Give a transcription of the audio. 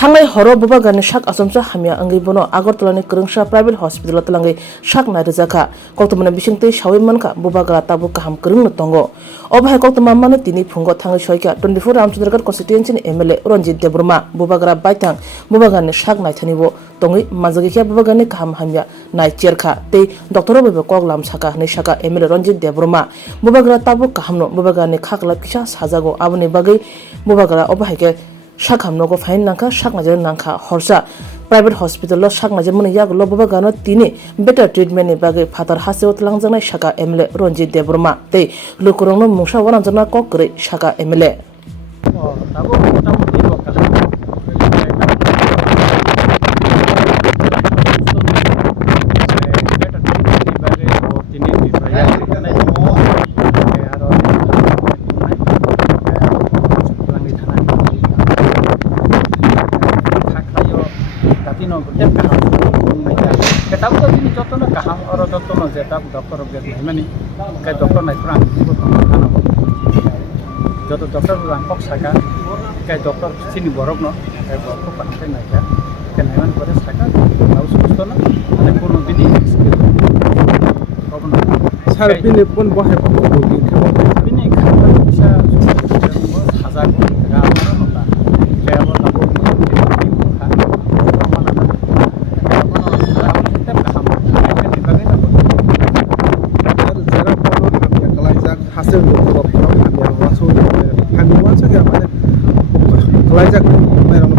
Thangnai horo Bubagra shak asomsa Hamya angai bono Agartala Kerungsha private hospital Tlangnai shak na rizaka koktomana bisingte shawi manka Bubagra tabu kaham kerung no tongo obha koktoma mane tini phungo thangai soika 24 Ramchandrakar constituency MLA Rajit Debruma Bubagra baitang Bubagra shak nai thanibo tongi majagi kya Bubagra kaham Hamya nai cherkha te doctor bebe koglam saka ne saka MLA Rajit Debruma Bubagra tabu kaham no Bubagra khakla kisha sajago abone bagai Bubagra obha ke shakam no go fain nangka shak najar nangka horsa private hospital lo shak najar mone yak lo Bubagra no tini better treatment ni bagai Phater Hasteo Twlangnai shaka MLA Rajit Debruma te lukurong no mungsha wananjana kokre shaka MLA Ketap tu ini contoh nak kaham orang contoh nak jetap doktor objek mana ni, kayak doktor naik perang itu tangan apa, contoh doktor orang kok saja, kayak doktor sini borok no, kayak borok pakai naik ya, kenaikan pada saja, tahu susu no, ada pun bini, Sar bini pun boleh bini kalau bisa hazar pun tidak apa apa, kayak apa lagu hasil untuk Hamya wasud Hamya wansa ya mana kelajak merong